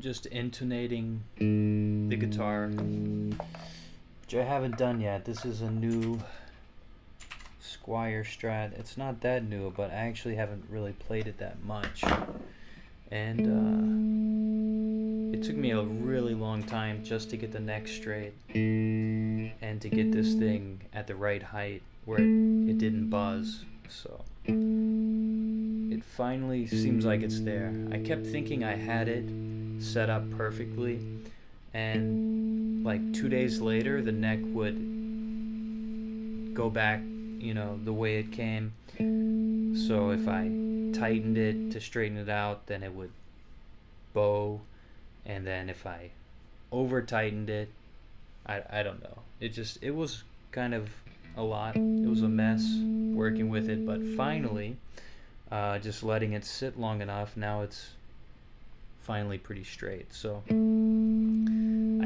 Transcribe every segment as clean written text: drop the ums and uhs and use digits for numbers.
Just intonating the guitar, which I haven't done yet. This is a new Squier Strat. It's not that new, but I actually haven't really played it that much. And it took me a really long time just to get the neck straight and to get this thing at the right height where it didn't buzz. So it finally seems like it's there. I kept thinking I had it set up perfectly, and like 2 days later the neck would go back, you know, the way it came. So if I tightened it to straighten it out, then it would bow, and then if I over tightened it, I don't know, it was kind of a lot. It was a mess working with it, but finally just letting it sit long enough, now it's finally pretty straight, so I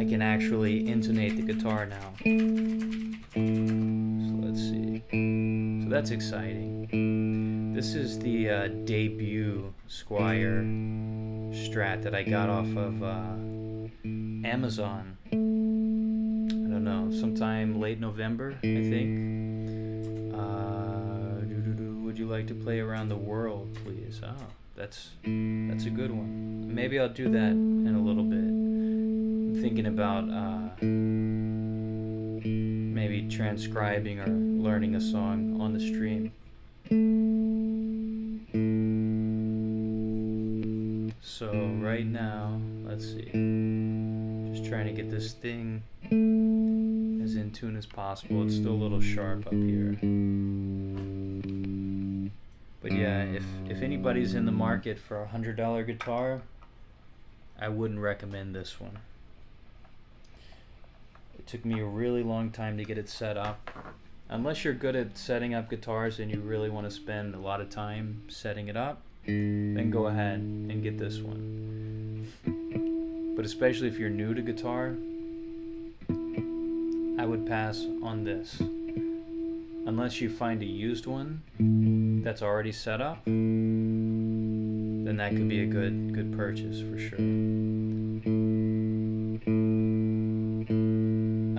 can actually intonate the guitar now. So let's see. So that's exciting. This is the debut Squier Strat that I got off of Amazon. I don't know, sometime late November, I think. Would you like to play Around the World, please? Oh, that's a good one. Maybe I'll do that in a little bit. I'm thinking about maybe transcribing or learning a song on the stream. So right now, let's see. Just trying to get this thing as in tune as possible. It's still a little sharp up here. But yeah, if anybody's in the market for a $100 guitar, I wouldn't recommend this one. It took me a really long time to get it set up. Unless you're good at setting up guitars and you really want to spend a lot of time setting it up, then go ahead and get this one. But especially if you're new to guitar, I would pass on this. Unless you find a used one that's already set up, then that could be a good purchase for sure.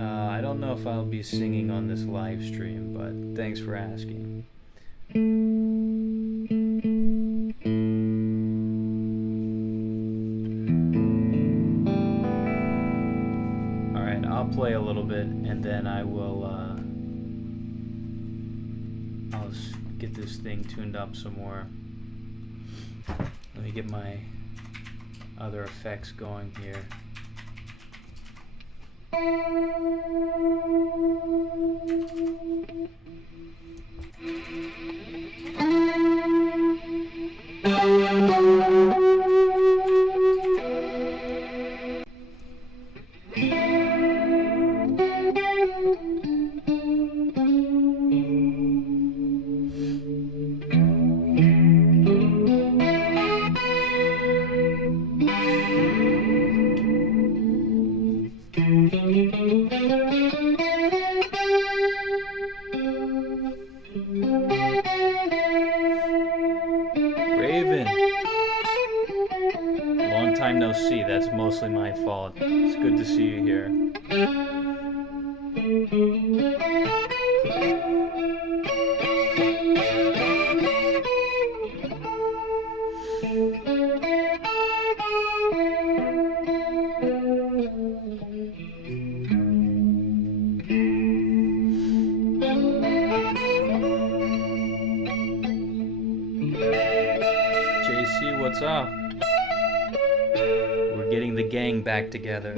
I don't know if I'll be singing on this live stream, but thanks for asking. Alright, I'll play a little bit and then I will I'll get this thing tuned up some more. Let me get my other effects going here. NOC. That's mostly my fault. It's good to see you here. JC, what's up? We're getting the gang back together.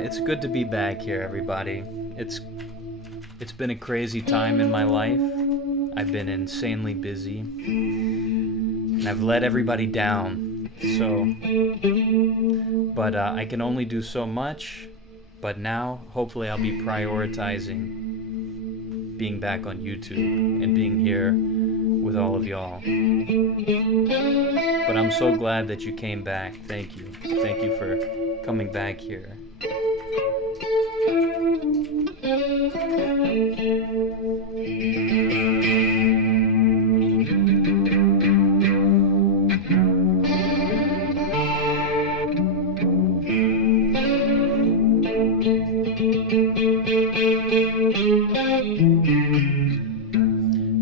It's good to be back here, everybody. It's been a crazy time in my life. I've been insanely busy, and I've let everybody down. But I can only do so much. But now, hopefully, I'll be prioritizing being back on YouTube and being here with all of y'all. But I'm so glad that you came back. Thank you. Thank you for coming back here.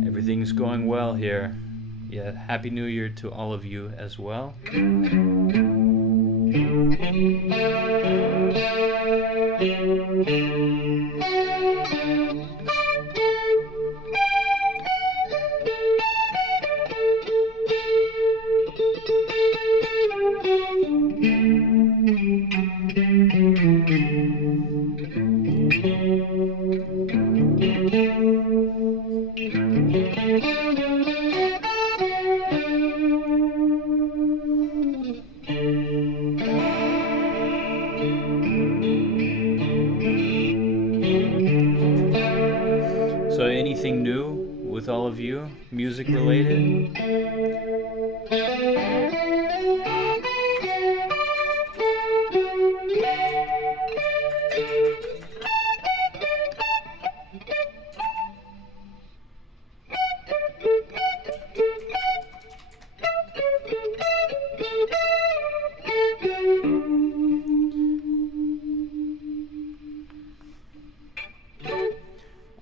Everything's going well here. Yeah, Happy New Year to all of you as well. So anything new with all of you, music related?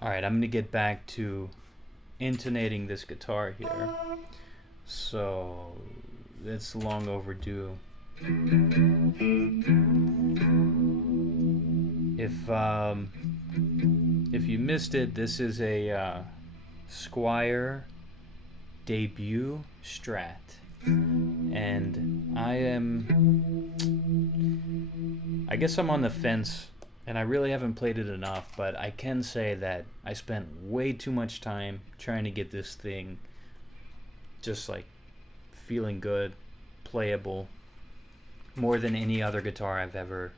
Alright, I'm going to get back to intonating this guitar here. So, it's long overdue. If you missed it, this is a Squier debut Strat. And I guess I'm on the fence, and I really haven't played it enough, but I can say that I spent way too much time trying to get this thing just like feeling good, playable, more than any other guitar I've ever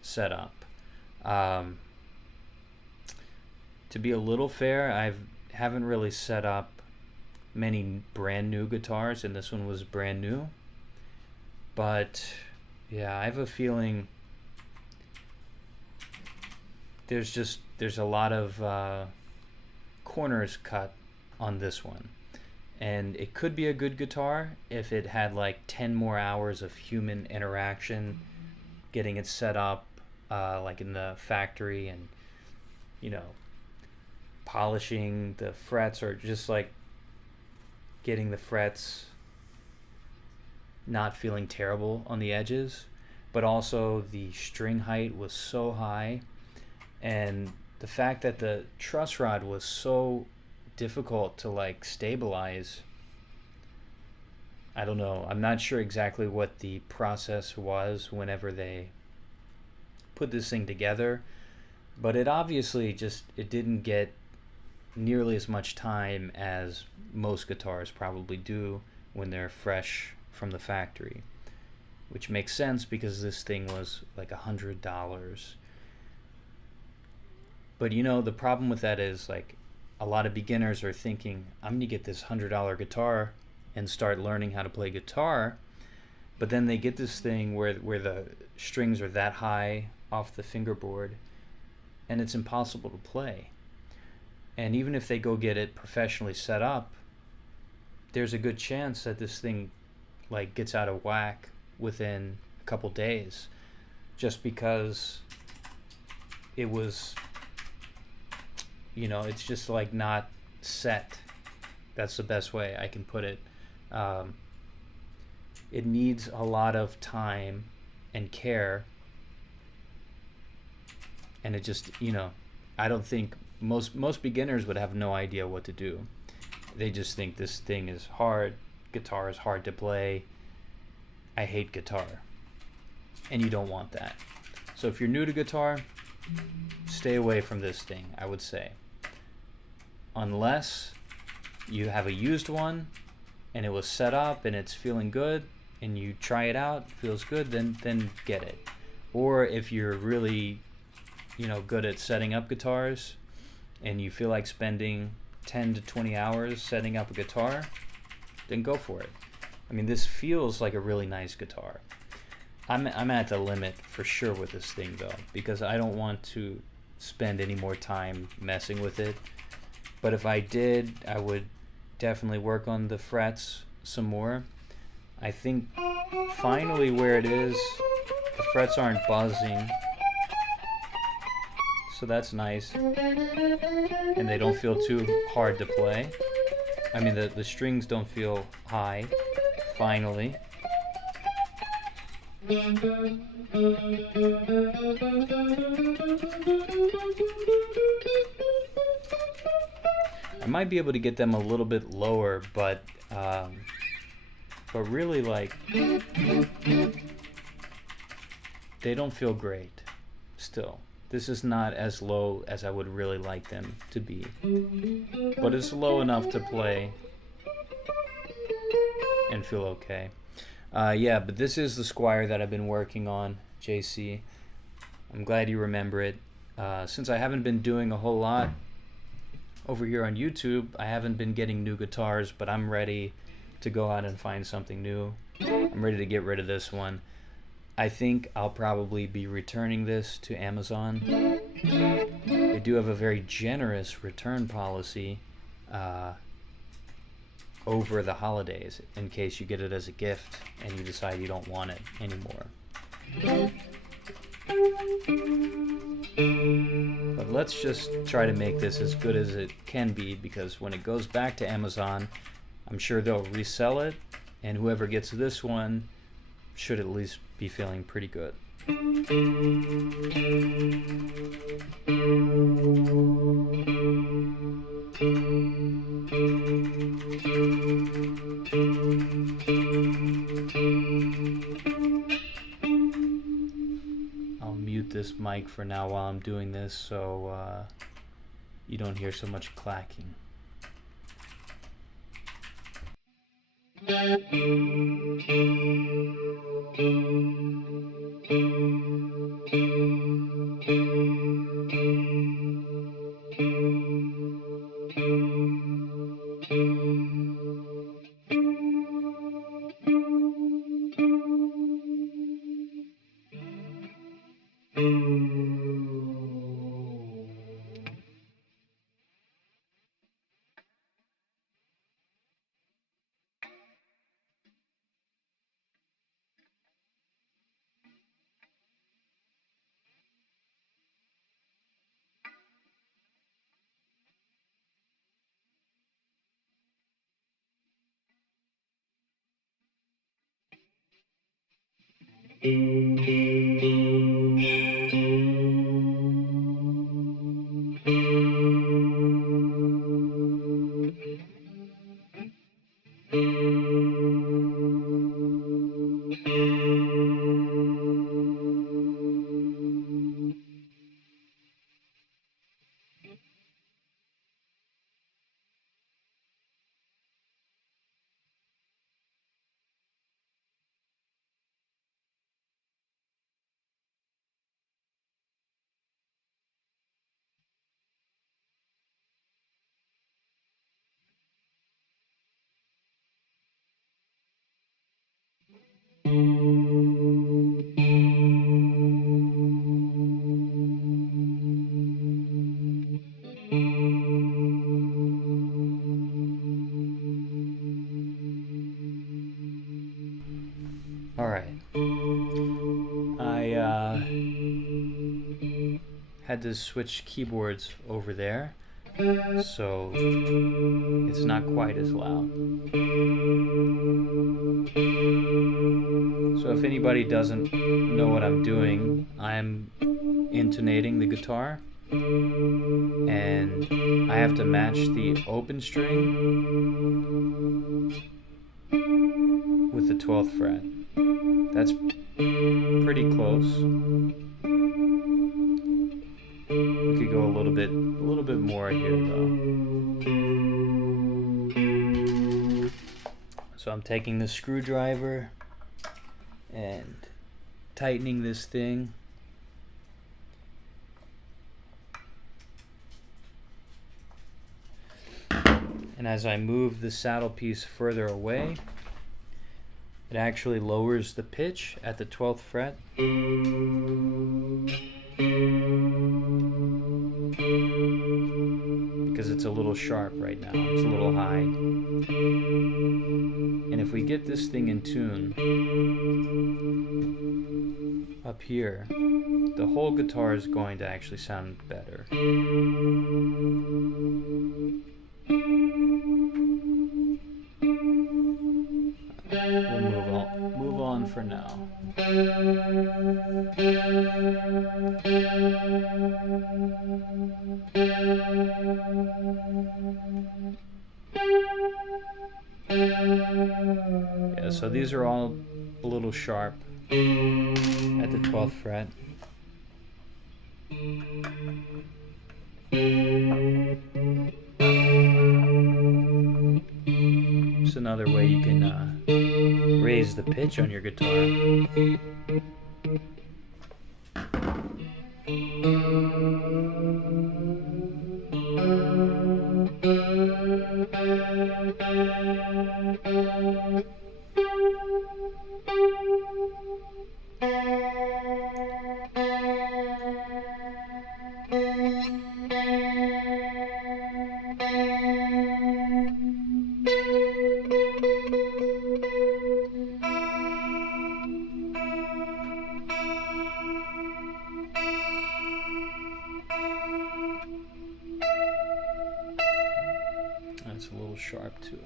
set up. To be a little fair, I haven't really set up many brand new guitars, and this one was brand new. But yeah, I have a feeling there's a lot of corners cut on this one, and it could be a good guitar if it had like 10 more hours of human interaction getting it set up like in the factory, and polishing the frets, or just like getting the frets not feeling terrible on the edges. But also the string height was so high, and the fact that the truss rod was so difficult to like stabilize. I don't know, I'm not sure exactly what the process was whenever they put this thing together, but it obviously it didn't get nearly as much time as most guitars probably do when they're fresh from the factory. which makes sense because this thing was like $100. But you know, the problem with that is like a lot of beginners are thinking, I'm gonna get this $100 guitar and start learning how to play guitar. But then they get this thing where the strings are that high off the fingerboard and it's impossible to play. And even if they go get it professionally set up, there's a good chance that this thing like gets out of whack within a couple days, just because it was, you know, it's just like not set. That's the best way I can put it. It needs a lot of time and care, and it just, you know, I don't think most beginners would have no idea what to do. They just think this thing is hard, guitar is hard to play, I hate guitar. And you don't want that. So if you're new to guitar, stay away from this thing, I would say. Unless you have a used one and it was set up and it's feeling good and you try it out, feels good, then get it. Or if you're really, you know, good at setting up guitars and you feel like spending 10 to 20 hours setting up a guitar, then go for it. I mean, this feels like a really nice guitar. I'm at the limit for sure with this thing though, because I don't want to spend any more time messing with it. But if I did, I would definitely work on the frets some more. I think finally where it is, the frets aren't buzzing, so that's nice, and they don't feel too hard to play. I mean, the strings don't feel high, finally. I might be able to get them a little bit lower, but really, like, they don't feel great still. This is not as low as I would really like them to be, but it's low enough to play and feel okay. Yeah, but this is the Squier that I've been working on, JC. I'm glad you remember it. Since I haven't been doing a whole lot over here on YouTube, I haven't been getting new guitars, but I'm ready to go out and find something new. I'm ready to get rid of this one. I think I'll probably be returning this to Amazon. They do have a very generous return policy over the holidays in case you get it as a gift and you decide you don't want it anymore. But let's just try to make this as good as it can be, because when it goes back to Amazon, I'm sure they'll resell it, and whoever gets this one should at least be feeling pretty good. I'll mute this mic for now while I'm doing this so you don't hear so much clacking. Alright. I had to switch keyboards over there, so it's not quite as loud. So if anybody doesn't know what I'm doing, I'm intonating the guitar, and I have to match the open string with the 12th fret. That's pretty close. We could go a little bit more here though. So I'm taking the screwdriver and tightening this thing. And as I move the saddle piece further away, it actually lowers the pitch at the 12th fret. Because it's a little sharp right now, it's a little high. And if we get this thing in tune up here, the whole guitar is going to actually sound better. We'll move on for now. Yeah, so these are all a little sharp at the 12th fret. It's another way you can raise the pitch on your guitar. That's a little sharp too.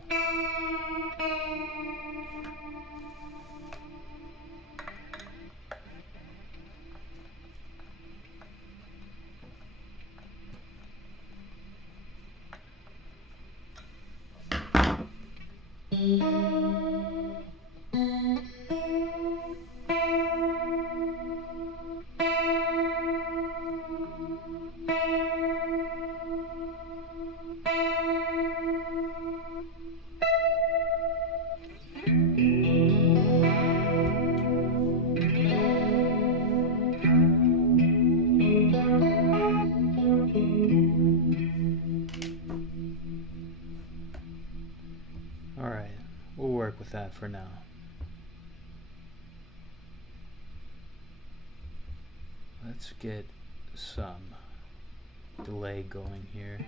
Alright, we'll work with that for now. Let's get some delay going here.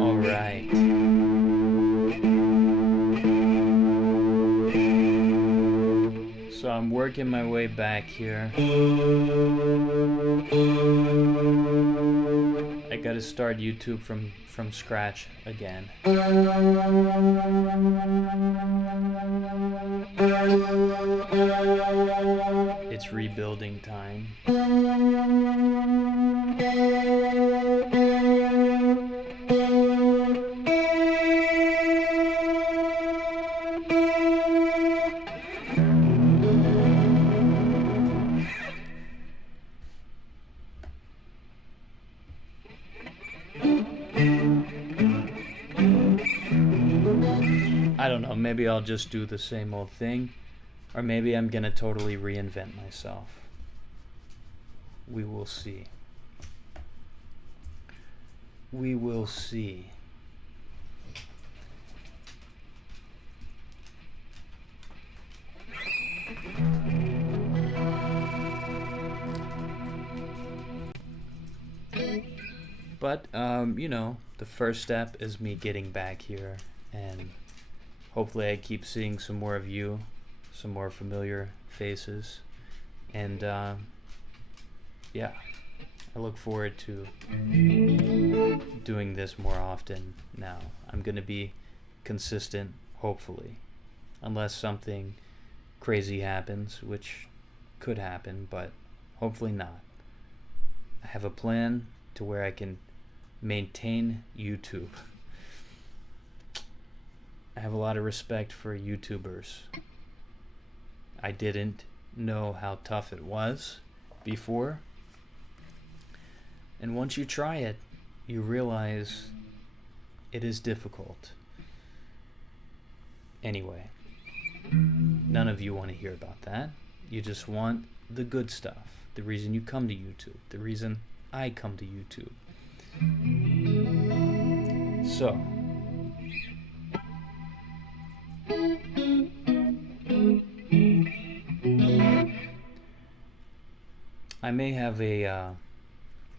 All right. So I'm working my way back here. I gotta start YouTube from scratch again. It's rebuilding time. I don't know, maybe I'll just do the same old thing, or maybe I'm gonna totally reinvent myself. We will see. We will see. But, you know, the first step is me getting back here, and hopefully I keep seeing some more of you, some more familiar faces, and yeah, I look forward to doing this more often now. I'm going to be consistent, hopefully, unless something crazy happens, which could happen, but hopefully not. I have a plan to where I can maintain YouTube. I have a lot of respect for YouTubers. I didn't know how tough it was before. And once you try it, you realize it is difficult. Anyway, none of you want to hear about that. You just want the good stuff. The reason you come to YouTube. The reason I come to YouTube. So, I may have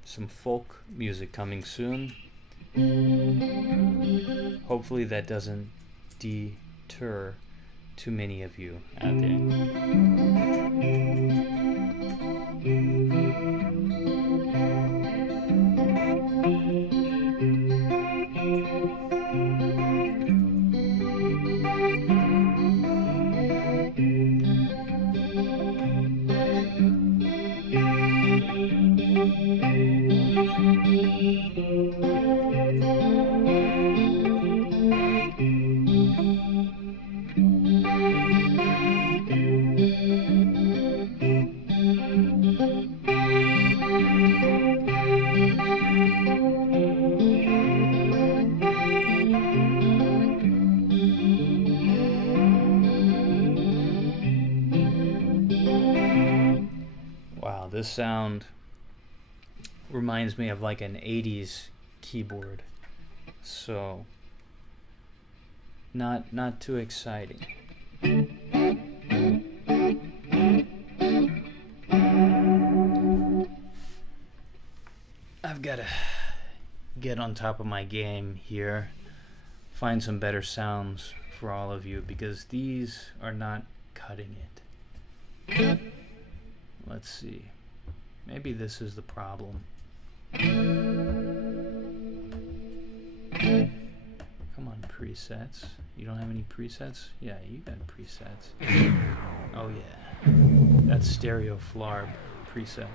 some folk music coming soon. Hopefully that doesn't deter too many of you out there. Wow, this sound reminds me of like an 80s keyboard. So not too exciting. I've got to get on top of my game here, find some better sounds for all of you, because these are not cutting it. Let's see. Maybe this is the problem. Come on, presets. You don't have any presets? Yeah, you got presets. Oh yeah. That's Stereo Flarb preset.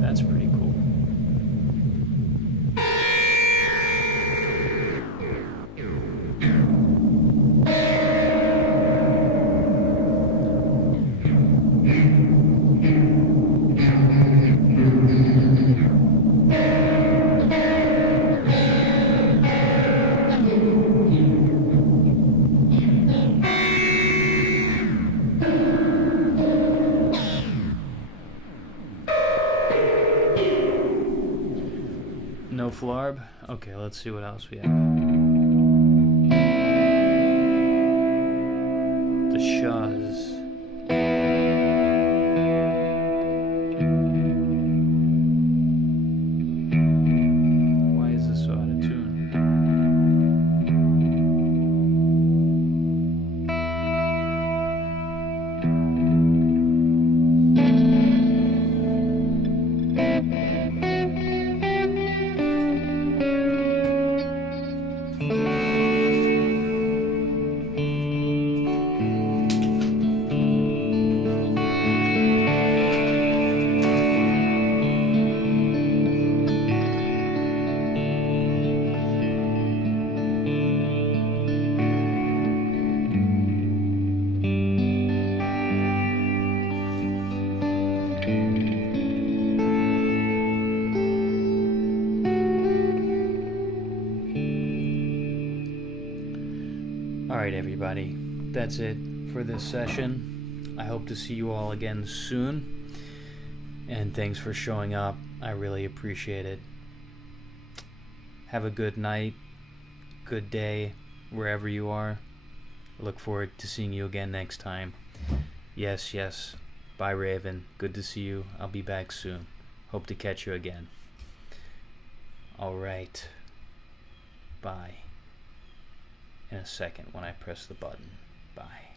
That's pretty cool. Flarb. Okay, let's see what else we have. The Shaz. Why is this so out of tune? Alright, everybody, that's it for this session. I hope to see you all again soon, and thanks for showing up. I really appreciate it. Have a good night, good day, wherever you are. Look forward to seeing you again next time. Yes, yes, bye Raven, good to see you. I'll be back soon. Hope to catch you again. Alright, bye. In a second when I press the button. Bye.